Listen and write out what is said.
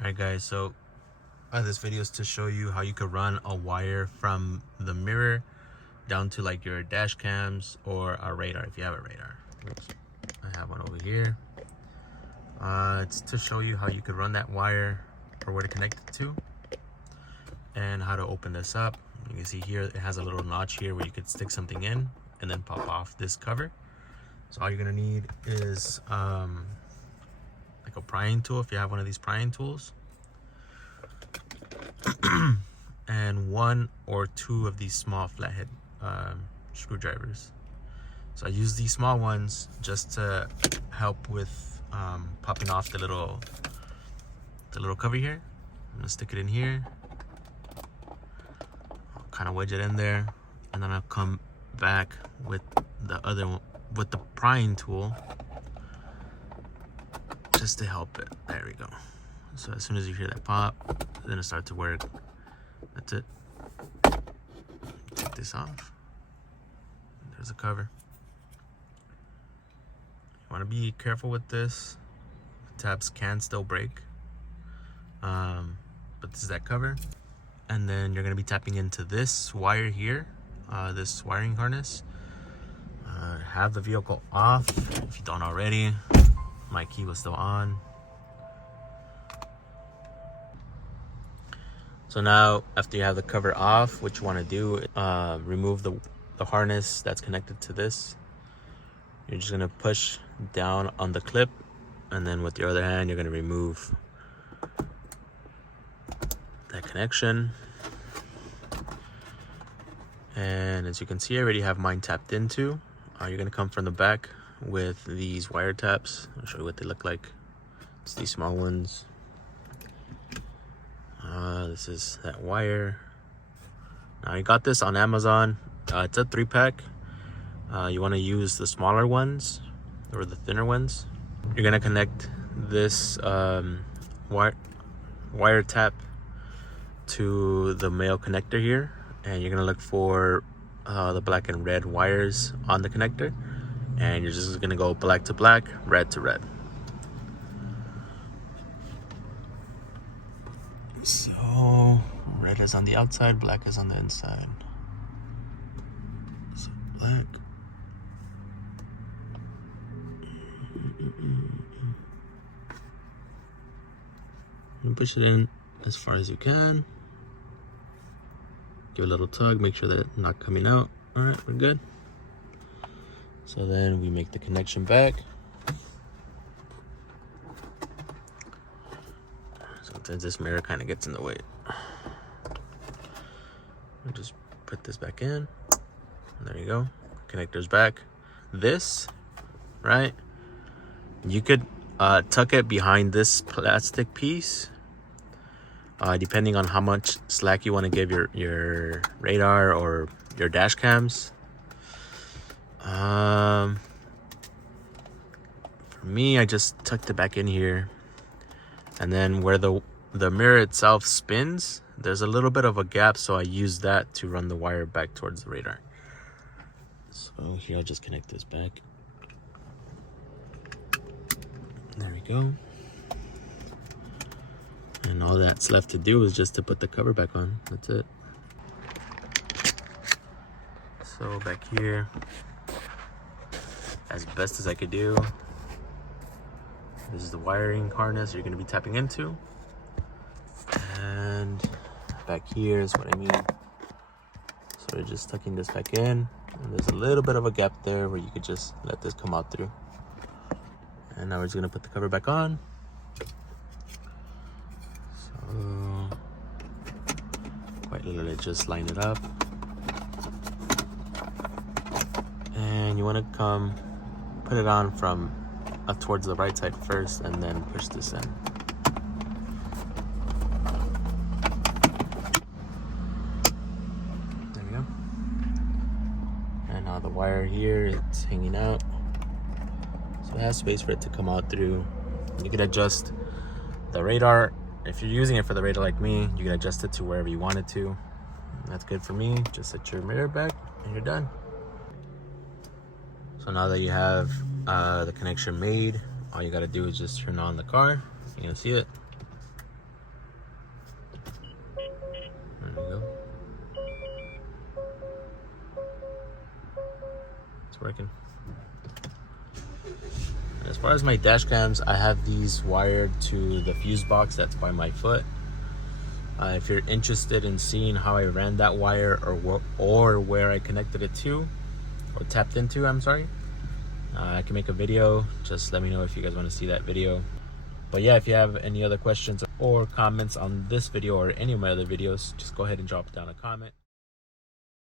Alright guys, so this video is to show you how you could run a wire from the mirror down to like your dash cams or a radar if you have a radar. Oops. I have one over here. It's to show you how you could run that wire or where to connect it to and how to open this up. You can see here it has a little notch here where you could stick something in and then pop off this cover. So all you're gonna need is like a prying tool if you have one of these prying tools, and one or two of these small flathead screwdrivers. So I use these small ones just to help with popping off the little cover here. I'm gonna stick it in here, I'll kind of wedge it in there, and then I'll come back with the other one with the prying tool just to help it. There we go. So as soon as you hear that pop, then it starts to work. That's it. Take this off. There's a cover. You want to be careful with this. The tabs can still break. But this is that cover. And then you're going to be tapping into this wire here, this wiring harness. Have the vehicle off if you don't already. My key was still on. So now after you have the cover off, what you want to do, remove the harness that's connected to this. You're just going to push down on the clip, and then with your other hand you're going to remove that connection. And as you can see, I already have mine tapped into. You're going to come from the back with these wire taps. I'll show you what they look like. It's these small ones. This is that wire. Now I got this on Amazon. It's a 3-pack. You want to use the smaller ones or the thinner ones. You're going to connect this wire tap to the male connector here, and you're going to look for the black and red wires on the connector, and you're just going to go black to black, red to red. So red is on the outside, black is on the inside. So black. And push it in as far as you can. Give it a little tug, make sure that it's not coming out. All right, we're good. So then we make the connection back. Sometimes this mirror kind of gets in the way. I'll just put this back in. There you go. Connector's back. This, right? You could tuck it behind this plastic piece. Depending on how much slack you want to give your radar or your dash cams. For me, I just tucked it back in here, and then where the mirror itself spins, there's a little bit of a gap, so I use that to run the wire back towards the radar. So here, I'll just connect this back. There we go. And all that's left to do is just to put the cover back on. That's it. So back here, as best as I could do, this is the wiring harness you're going to be tapping into. And back here is what I mean. So we're just tucking this back in. And there's a little bit of a gap there where you could just let this come out through. And now we're just going to put the cover back on. Quite literally just line it up, and you want to come put it on from towards the right side first, and then push this in. There we go. And now the wire here, it's hanging out, so it has space for it to come out through. You can adjust the radar. If you're using it for the radar like me, you can adjust it to wherever you want it to. That's good for me. Just set your mirror back and you're done. So now that you have the connection made, all you got to do is just turn on the car. You can see it. it's working. As far as my dash cams, I have these wired to the fuse box that's by my foot. If you're interested in seeing how I ran that wire or where I connected it to, or tapped into, I'm sorry, I can make a video. Just let me know if you guys want to see that video. But yeah, if you have any other questions or comments on this video or any of my other videos, just go ahead and drop down a comment.